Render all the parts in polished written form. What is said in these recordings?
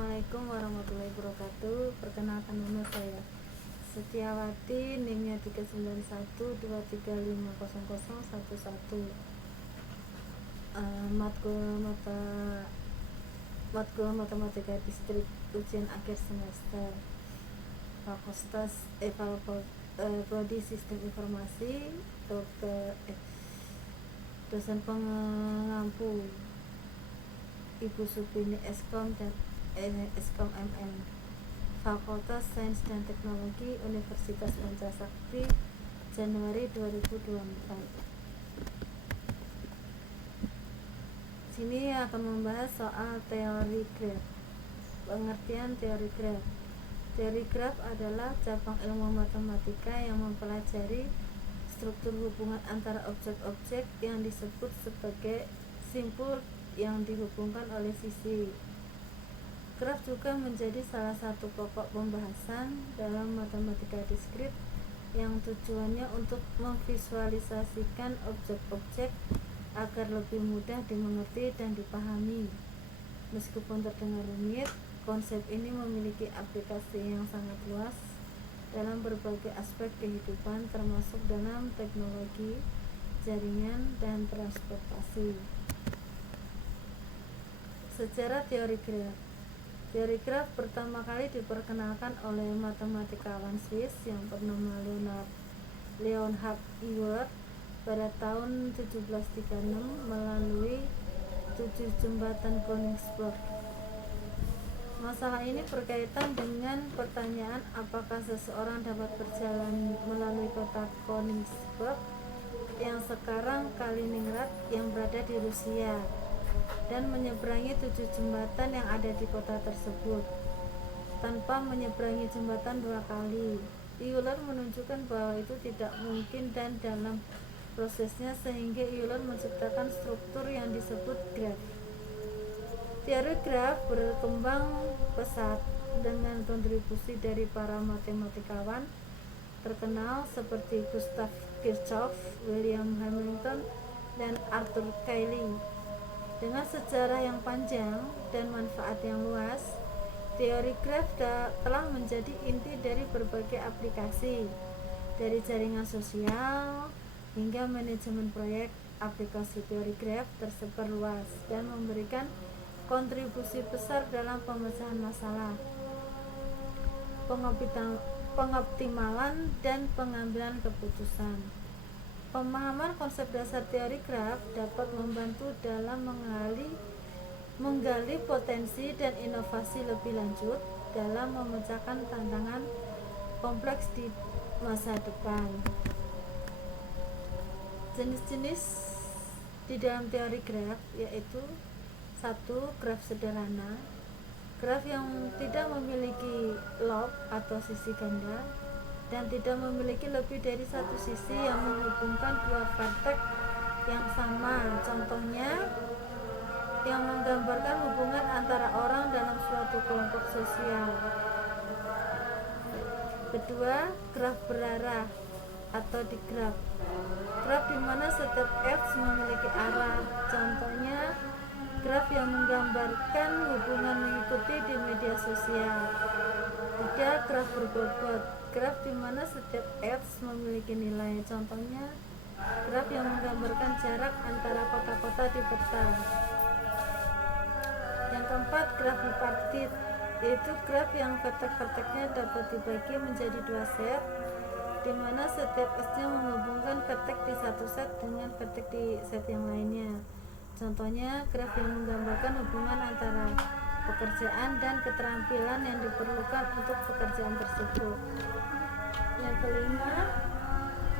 Assalamualaikum warahmatullahi wabarakatuh. Perkenalkan, nama saya Setiawati, NIM-nya 39123500011. Matkul Matematika Distrik, ujian akhir semester, Prodi Sistem Informasi, dosen pengampu Ibu Supini Eskom dan Eskom MM, Fakultas Sains dan Teknologi Universitas Pancasakti, Januari 2024. Sini akan membahas soal teori graf. Pengertian teori graf. Teori graf adalah cabang ilmu matematika yang mempelajari struktur hubungan antara objek-objek yang disebut sebagai simpul yang dihubungkan oleh sisi. Graf juga menjadi salah satu pokok pembahasan dalam matematika diskrit yang tujuannya untuk memvisualisasikan objek-objek agar lebih mudah dimengerti dan dipahami. Meskipun terdengar rumit, konsep ini memiliki aplikasi yang sangat luas dalam berbagai aspek kehidupan, termasuk dalam teknologi, jaringan, dan transportasi. Sejarah teori graf. Teori graf pertama kali diperkenalkan oleh matematikawan Swiss yang bernama Leonhard Euler pada tahun 1736 melalui 7 jembatan Königsberg. Masalah ini berkaitan dengan pertanyaan apakah seseorang dapat berjalan melalui kota Königsberg yang sekarang Kaliningrad yang berada di Rusia dan menyeberangi 7 jembatan yang ada di kota tersebut tanpa menyeberangi jembatan 2 kali. Euler menunjukkan bahwa itu tidak mungkin dan dalam prosesnya sehingga Euler menciptakan struktur yang disebut graf. Teori graf berkembang pesat dengan kontribusi dari para matematikawan terkenal seperti Gustav Kirchhoff, William Hamilton, dan Arthur Cayley. Dengan sejarah yang panjang dan manfaat yang luas, teori graf telah menjadi inti dari berbagai aplikasi, dari jaringan sosial hingga manajemen proyek. Aplikasi teori graf tersebar luas dan memberikan kontribusi besar dalam pemecahan masalah, pengoptimalan, dan pengambilan keputusan. Pemahaman konsep dasar teori graf dapat membantu dalam menggali potensi dan inovasi lebih lanjut dalam memecahkan tantangan kompleks di masa depan. Jenis-jenis di dalam teori graf yaitu: 1. Graf sederhana, graf yang tidak memiliki log atau sisi ganda dan tidak memiliki lebih dari satu sisi yang menghubungkan dua vertex yang sama. Contohnya, yang menggambarkan hubungan antara orang dalam suatu kelompok sosial. Kedua, graf berarah atau digraf, graf di mana setiap x memiliki arah. Contohnya, graf yang menggambarkan hubungan mengikuti di media sosial. 3. Graf berbobot, graf di mana setiap x memiliki nilai. Contohnya, graf yang menggambarkan jarak antara kota-kota di peta. Yang keempat, graf bipartit, yaitu graf yang vertex-vertexnya dapat dibagi menjadi 2 set, di mana setiap x-nya menghubungkan vertex di satu set dengan vertex di set yang lainnya. Contohnya, graf yang menggambarkan hubungan antara pekerjaan dan keterampilan yang diperlukan untuk pekerjaan tersebut. Yang kelima,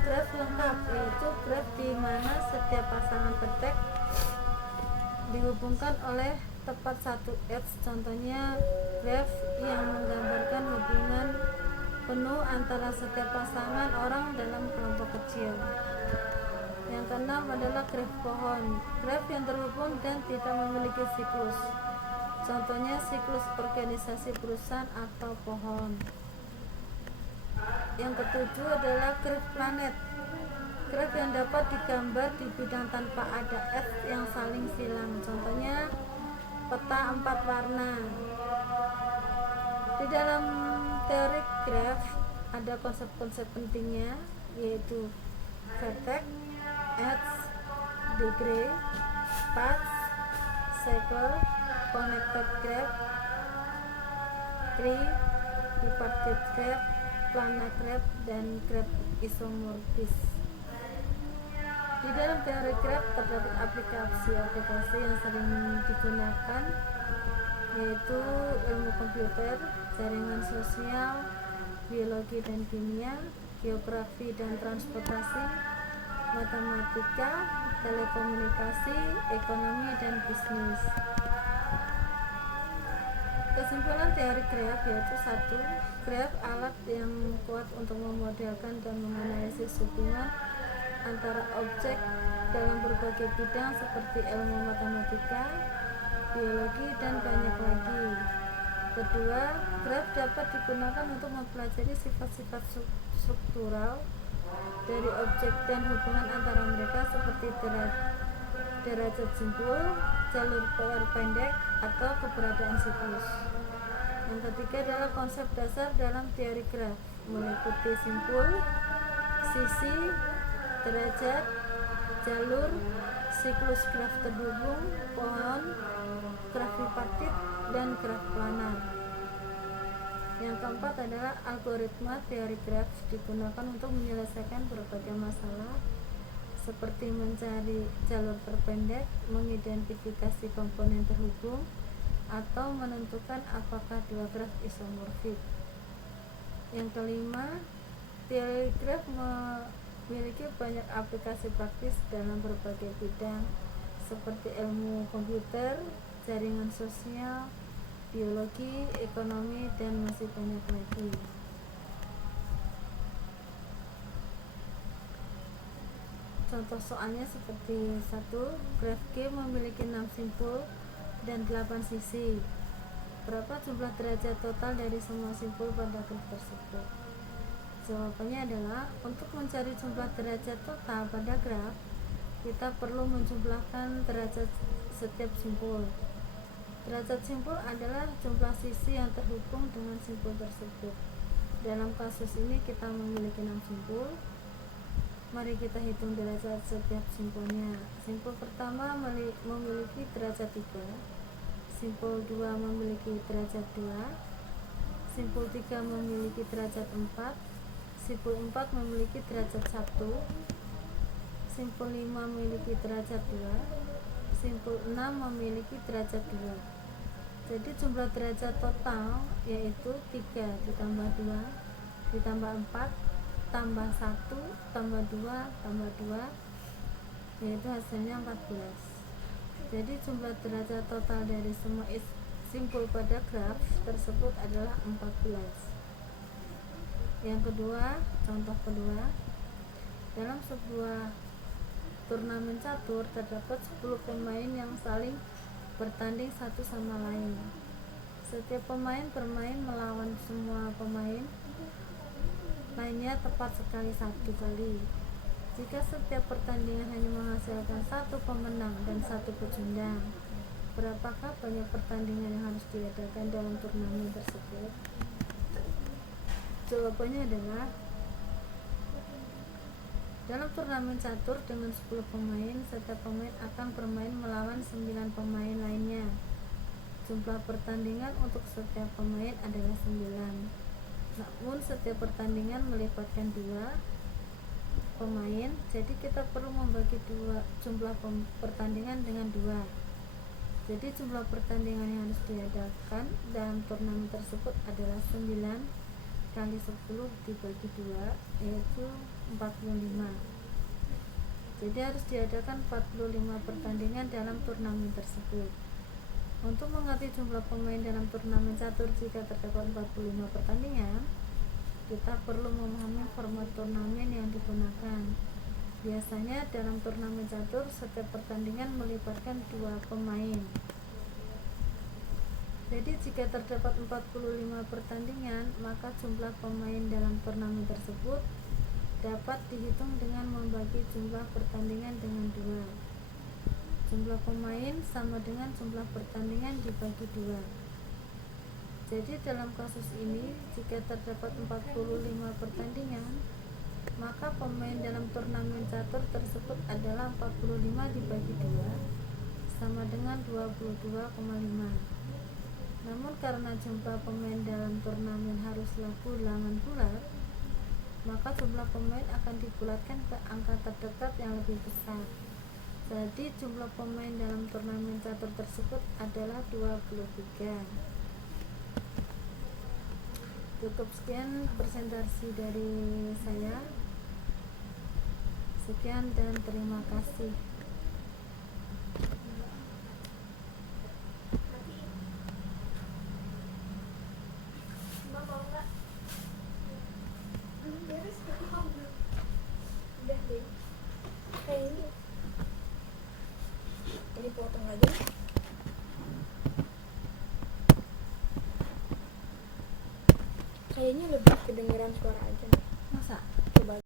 graf lengkap, yaitu graf di mana setiap pasangan vertex dihubungkan oleh tepat satu x. Contohnya, graf yang menggambarkan hubungan penuh antara setiap pasangan orang dalam kelompok kecil. Yang keenam adalah graf pohon, graf yang terhubung dan tidak memiliki siklus. Contohnya, siklus organisasi perusahaan atau pohon. Yang ketujuh adalah graf planet, graf yang dapat digambar di bidang tanpa ada x yang saling silang. Contohnya, Peta 4 warna. Di dalam teori graf ada konsep-konsep pentingnya, yaitu vertex, edge, degree, path, cycle, connected graph, tree, bipartite graph, planar graph, dan graph isomorfis. Di dalam teori graph terdapat aplikasi-aplikasi yang sering digunakan, yaitu ilmu komputer, jaringan sosial, biologi dan kimia, geografi dan transportasi, matematika, telekomunikasi, ekonomi, dan bisnis. Kesimpulan teori graf yaitu 1. Graf alat yang kuat untuk memodelkan dan menganalisis hubungan antara objek dalam berbagai bidang seperti ilmu matematika, biologi, dan banyak lagi. Kedua, graf dapat digunakan untuk mempelajari sifat-sifat struktural dari objek dan hubungan antara mereka seperti derajat simpul, jalur terpendek, atau keberadaan siklus. Yang ketiga adalah konsep dasar dalam teori graf, meliputi simpul, sisi, derajat, jalur, siklus graf terhubung, pohon, graf bipartit, dan graf planar. Yang keempat adalah algoritma teori graf digunakan untuk menyelesaikan berbagai masalah seperti mencari jalur terpendek, mengidentifikasi komponen terhubung, atau menentukan apakah dua graf isomorfik. Yang kelima, teori graf memiliki banyak aplikasi praktis dalam berbagai bidang seperti ilmu komputer, jaringan sosial, biologi, ekonomi, dan masih banyak lagi. Contoh soalnya seperti 1. Graf G memiliki 6 simpul dan 8 sisi. Berapa jumlah derajat total dari semua simpul pada graf tersebut? Jawabannya adalah untuk mencari jumlah derajat total pada graf, kita perlu menjumlahkan derajat setiap simpul. Derajat simpul adalah jumlah sisi yang terhubung dengan simpul tersebut. Dalam kasus ini kita memiliki 6 simpul. Mari kita hitung derajat setiap simpulnya. Simpul pertama memiliki derajat 3, simpul 2 memiliki derajat 2, simpul 3 memiliki derajat 4, simpul 4 memiliki derajat 1, simpul 5 memiliki derajat 2, simpul 6 memiliki derajat 2. Jadi jumlah derajat total yaitu 3 ditambah 2 ditambah 4 tambah 1 tambah 2 tambah 2, yaitu hasilnya 14. Jadi jumlah derajat total dari semua simpul pada graf tersebut adalah 14. Yang kedua, contoh kedua, dalam sebuah turnamen catur terdapat 10 pemain yang saling bertanding satu sama lain. Setiap pemain bermain melawan semua pemain lainnya tepat sekali 1 kali. Jika setiap pertandingan hanya menghasilkan 1 pemenang dan 1 pecundang, berapakah banyak pertandingan yang harus diadakan dalam turnamen tersebut? Jawabannya adalah dalam turnamen catur dengan 10 pemain, setiap pemain akan bermain melawan 9 pemain lainnya. Jumlah pertandingan untuk setiap pemain adalah 9. Namun setiap pertandingan melibatkan 2 pemain, jadi kita perlu membagi jumlah pertandingan dengan 2. Jadi jumlah pertandingan yang harus diadakan dalam turnamen tersebut adalah 9 kali 10 dibagi 2, yaitu 45. Jadi harus diadakan 45 pertandingan dalam turnamen tersebut. Untuk mengerti jumlah pemain dalam turnamen catur jika terdapat 45 pertandingan, kita perlu memahami format turnamen yang digunakan. Biasanya dalam turnamen catur setiap pertandingan melibatkan 2 pemain. Jadi jika terdapat 45 pertandingan, maka jumlah pemain dalam turnamen tersebut dapat dihitung dengan membagi jumlah pertandingan dengan 2. Jumlah pemain sama dengan jumlah pertandingan dibagi 2. Jadi dalam kasus ini, jika terdapat 45 pertandingan, maka pemain dalam turnamen catur tersebut adalah 45 dibagi 2 sama dengan 22,5. Namun karena jumlah pemain dalam turnamen haruslah ulangan bulat, maka jumlah pemain akan dibulatkan ke angka terdekat yang lebih besar. Jadi jumlah pemain dalam turnamen catur tersebut adalah 23. Cukup sekian presentasi dari saya. Sekian dan terima kasih. Ini potong aja. Kayaknya lebih kedengeran suara aja. Masa?